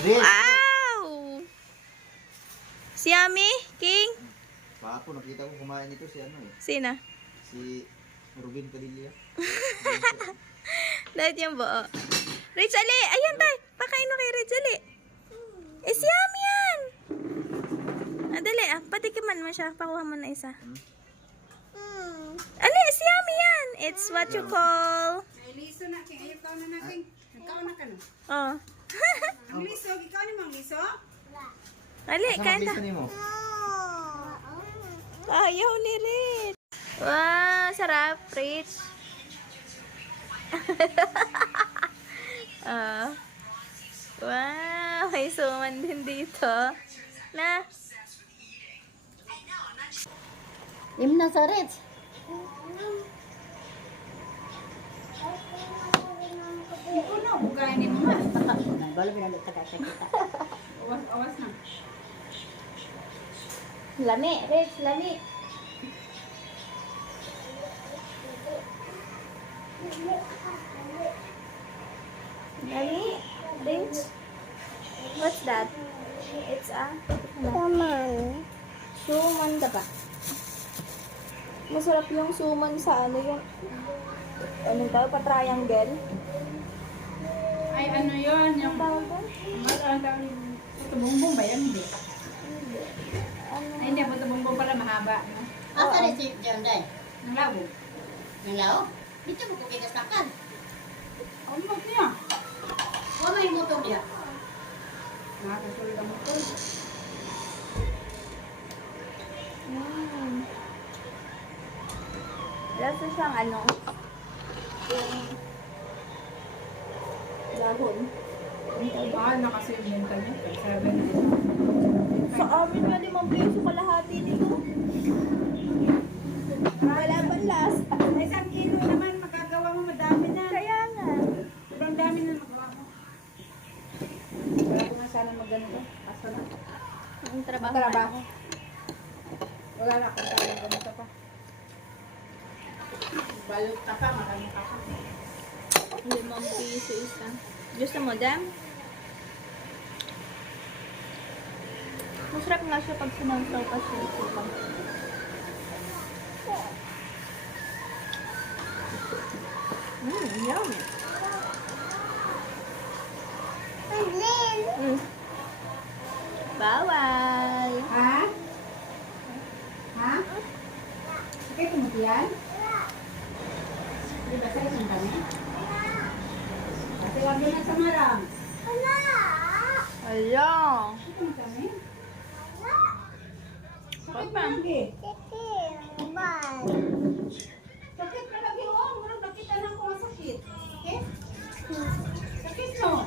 Wow! Si Yummy? King? Papo, nakita ko kumain ito si ano eh. Sino? Si Ruben Padilla. Dahil yung buo. Rich, ali! Ayan tayo! Pakain mo kay Rich, ali! Eh, si Yummy yan! Dali, patikiman mo siya. Pakuha mo na isa. Ali, si Yummy yan! It's what you call... Ay, liso na, King. Ayaw ka na natin. Nagkaon na ka no? Oh. Ang liso, ikaw ni Mang Liso? Ali, Saan kain ang ta. pista mo? Ayaw ni Rich. Wow, sarap, Rich. Wow, may suman din dito. Na. Im na sa Rich. Ikaw na, bugayan ni mo nga. Balo pinalit ka kita. Awas na. Lami, Rich, lami. Lami, Rich. What's that? It's a... Suman. Suman ka ba? Masarap yung suman sa ano yung... Anong tawag? Pa-triangle? Ay, ano yun? Yung Tawag doon? ang tawag yung puto bumbong ba yan? Hindi. Ay, hindi. Puto bumbong pala mahaba. No? Asa rin si John Day? Ng labo. Nang lao? Dito mo ko kinastakan. Ang mag niya. Wala yung motor niya. Nakakasulod ang motor. Lasa siyang ano? Yung... Dahon. Mahal na kasi yung benta niya. 7. Sa amin nga 5 piso kalahati nito. Wala pang last. Ay, 1 kilo naman magagawa mo. Madami na. Kaya nga. Sobrang dami na magawa mo. Wala ko na sana magganito. Asa na. Ang trabaho. Trabaho. Wala na akong tayo ganito pa. Balot ka pa, marami ka pa. 5 piso isa. Gusto mo, Dam? Masarap nga siya pag sinangsaw pa siya. Yum. Bawal. Ha? Ha? Sige, tumutiyan? Di ba sa isang kami? Kasi wag na sa marang. Hala. Ito mo kami? Pag pa. Sige. Sakit na lagi o. Murang nakita lang kung sakit. Okay? Sakit no?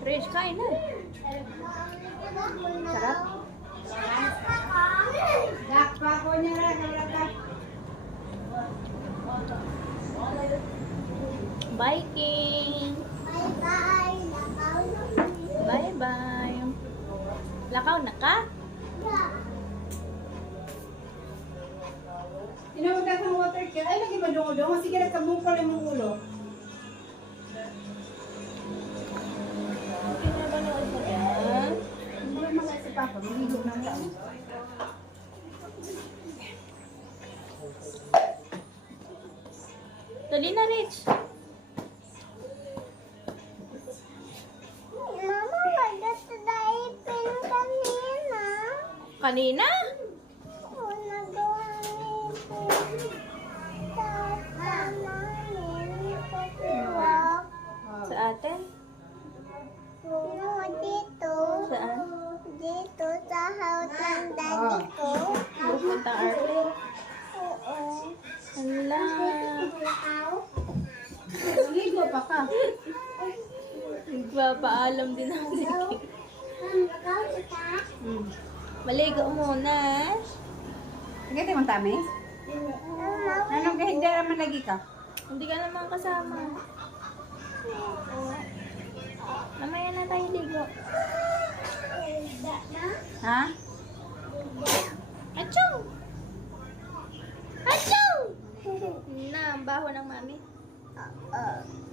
Rich, kain na. Sarap. Dakpa ko niya rin. Wala ka. Bye, King. Bye-bye. Lakaw na ka? Tinawag ka ng water care. Ay, lagi ba dungo-dungo? Sige, nagkabungkol yung mong ulo. Kinabanood mo yan? Hindi mo makaya si Papa. Maligo ng taon. Dali na, Rich. Mama, gusto dahil pin kanina. Kanina? Oo, nagawa ni Tata namin sa siwak. Sa atin? Oo, dito. Saan? Dito sa house ng daddy ko. Pupunta airplane. Oo. Hala. Maligo pa ka. Nagpapaalam din ako si King. Ikaw, ika? Maligo muna. Sige, di mo tami? Anong hindi naman lagi ka? Hindi ka naman kasama. Mamaya na tayo ligo. Na? Ha? Achoo! Achoo! Na, ang baho ng mami.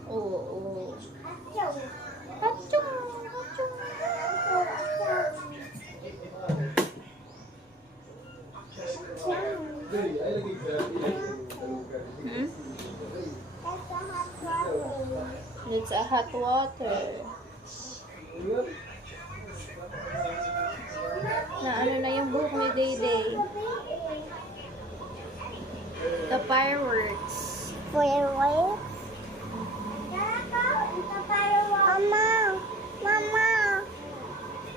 Oo, oo. Achoo! Achoo! Hmm? It's a hot water. Na ano na yung buhok ni Dayday. The fireworks. Fireworks? Mama! Mama!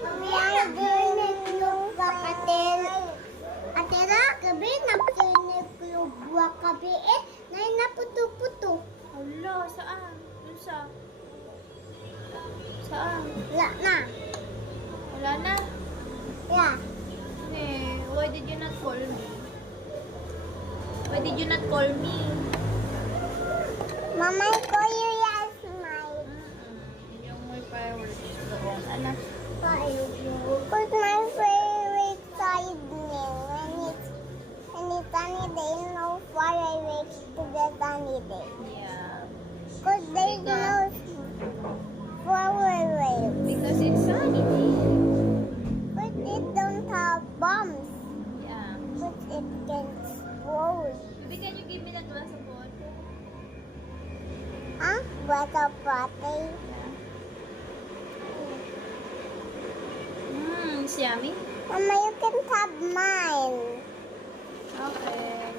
Narinig yung kapatid. Atira, gabi, nakinig yung buwak gabi eh. Ngayon naputo-puto. Hala, saan? Dun sa... Saan? Wala na. Wala na. Yeah. Why did you not call me? Why did you not call me? Mama, ko yung yes, my. Yung may fireworks doon. Anak. Because my favorite side when it's sunny day, no fireworks to the sunny day. Yeah. Because there's no fireworks. Because it's sunny day. But it don't have bombs. Yeah. But it can explode. Baby, can you give me that glass of water? Huh? What a party. It's yummy. Mama, you can have mine. Okay.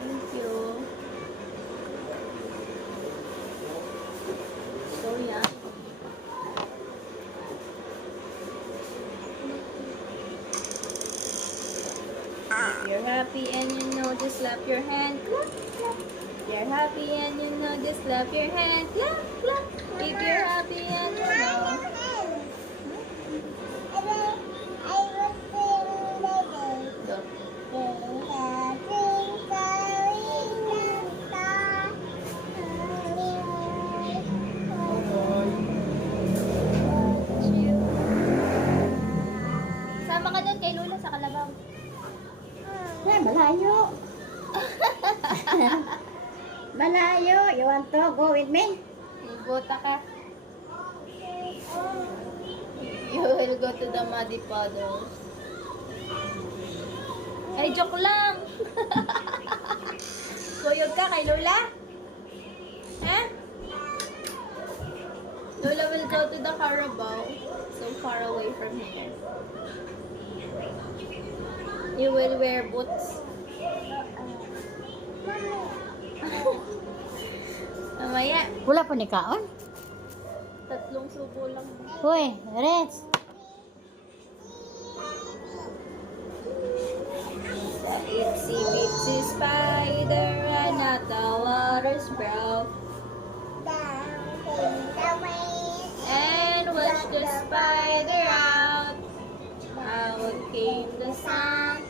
Thank you. So yummy. If you're happy and you know, just slap your hand. Clap, clap. If you're happy and you know, just slap your hand. Clap, clap. If you're happy and you know. I was saying baby. Sama ka doon kay Lula sa Kalabaw. Ay, malayo. Malayo. You want to go with me? Ibota ka. You will go to the muddy puddles. Ay, joke lang! Kuyog ka kay Lola? Ha? Lola will go to the Carabao. So far away from here. You will wear boots. Mamaya, Wala pa ni kaon? 3 subo lang. Hoy, Reds. The itsy bitsy spider ran out the water sprout and watched the spider out. Out came the sun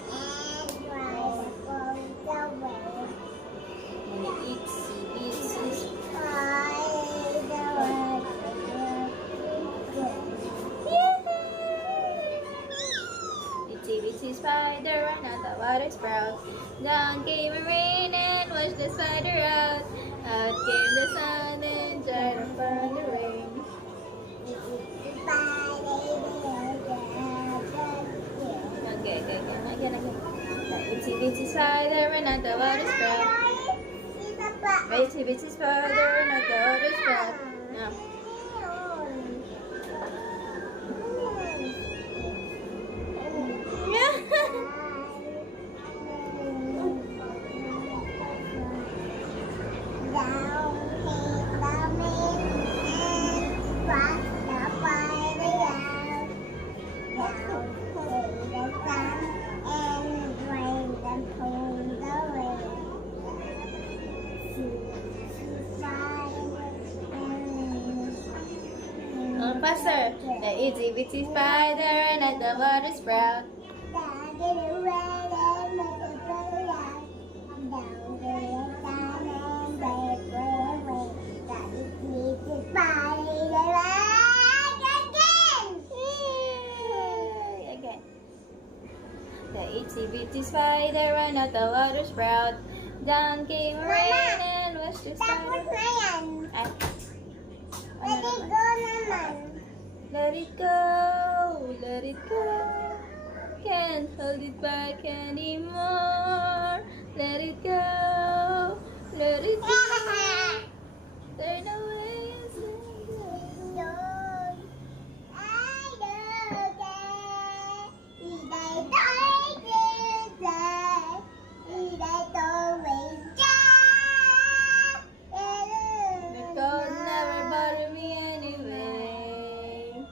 and the itsy bitsy itsy bitsy spider ran out the water sprout. Down came a rain and washed the spider out. Out came the sun and dried up on the rain. Okay. Again. The itsy bitsy spider ran out the water sprout. The itsy bitsy spider ran out the water sprout. Now. Faster. The itsy bitsy spider ran out the water sprout. itsy bitsy spider ran out the water sprout. Down came rain and washed the Tapos spider. na yan. Ay, Let it go naman. let it go, let it go. Can't hold it back anymore. Let it go, let it go. Turn away and say goodbye. The cold never bothered me anyway.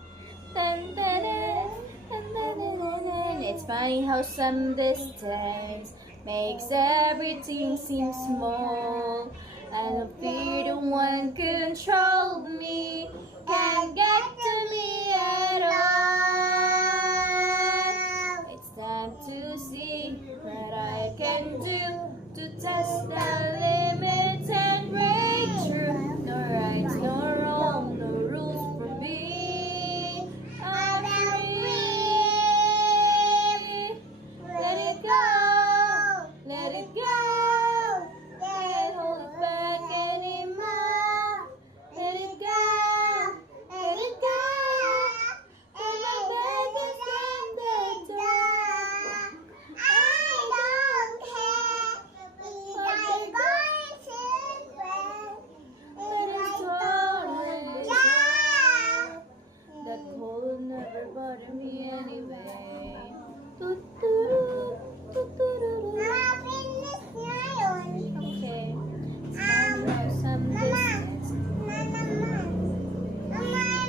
Dun, dun, dun, dun, dun, dun, dun, dun. It's funny how some distance makes everything seem small. I don't fear the one control me, can't get to me at all. It's time to see what I can do to test the limits and break through. No rights, no wrong, no rules for me. I'm free. Let it go, let it go. Can't hold it back anymore. Let it go, let it go. And my back is from the door. I don't care if I'm going to bed. But it's always that cold never bothered me anyway. Tuturu, tuturu. Finish na yun. Okay. Time now some distance. Mama, I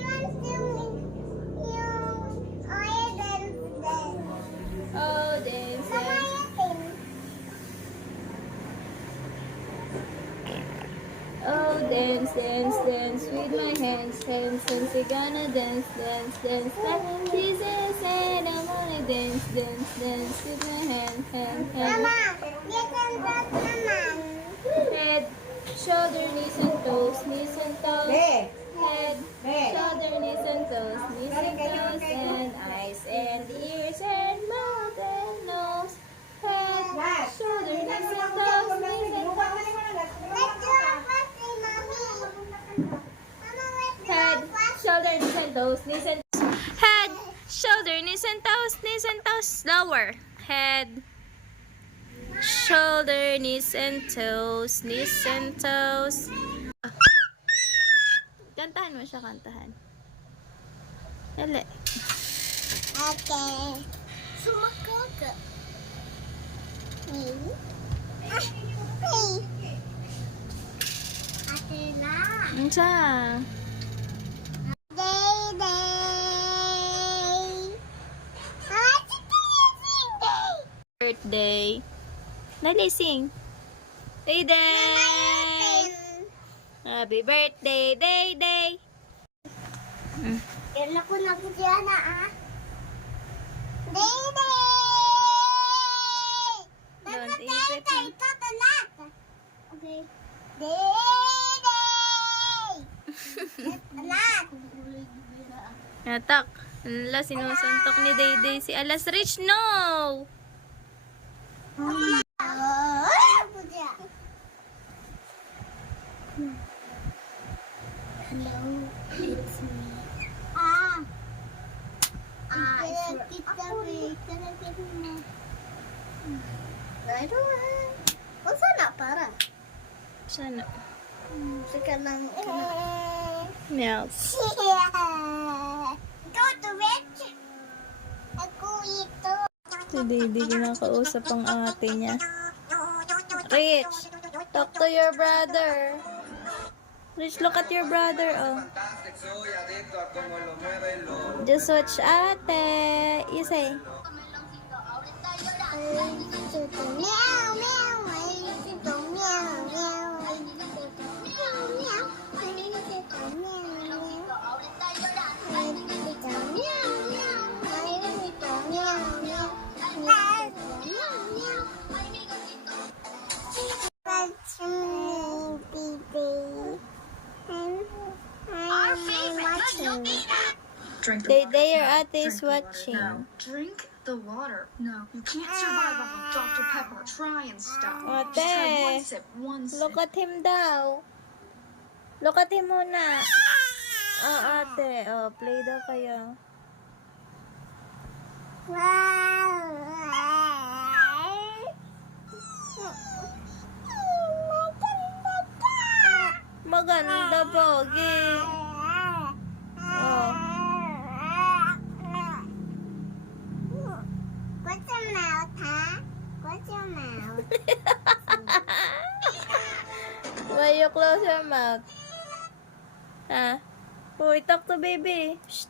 want yung oil dance. Oh, dance, Sama dance. yatin. Oh, dance, dance, dance with my hands, hands, hands. We're gonna dance, dance, dance, dance. Jesus said I wanna dance, dance, dance with my hands, hands, hands. Mama, listen that naman. Head, shoulder, knees and toes, knees and toes. Be. Head, Be. shoulder, knees and toes, knees and toes, and eyes and ears and mouth and nose. Head, shoulder, knees and toes, knees and toes. Let's do it first, Mommy. Mama, let's do Head, it first. shoulder, knees and toes, knees and head, shoulder, knees and toes, knees and toes. Slower. Head, shoulder, knees and toes, knees and toes. Kantahan mo siya, kantahan. Dali. Okay. Sumakal ka. Me? Ate na. Ano siya? Day, day. Ah, sing day. Birthday. Dali, sing. Day, day. Happy birthday, day, day. Kailan ko na po siya na, ah. Day, day. Don't eat it. Tatalat. Okay. Day, day. Tatalat. Natak. Ala, sinusuntok ni Dayday si Alas Rich. No! Ano po siya? Hello, it's me. Kita mo. Masa na para? Sana. Sika lang. Meows. Go to Rich. Ako ito. Si Dayday kinakausap ang ate niya. Rich, talk to your brother. Rich, look at your brother, oh. Just watch ate. You say. Meow, meow. Ito, meow, meow. Meow, meow. Ito, meow, meow. Ito, meow, meow. Ito, meow, meow. Meow, meow. That's me, baby. I'm watching. Dayday, your ate is watching. Drink the water. No, you can't survive off of Dr. Pepper. Try and stop. Just Ate. try one sip, one sip. Look at him daw. Look at him muna. Ate. Play daw kayo. Maganda, Pogi. What's your mouth, huh? What's your mouth? Why you close your mouth? Ha? Uy, talk to baby. Shh.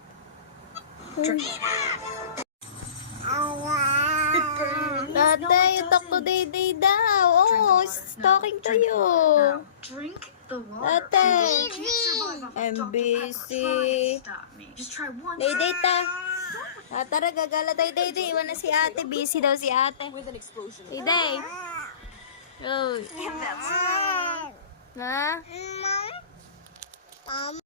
Ate, you talk to Day daw. Oh, he's talking to you. Now, drink the water. Ate. You can't survive off I'm of Dr. Pepper. busy. Try and stop me. Just try one sip. Day ta. Tara, gagala tayo, Day. Iwan na si ate. Busy daw si ate. Day. Oh. That's Ha? Mom?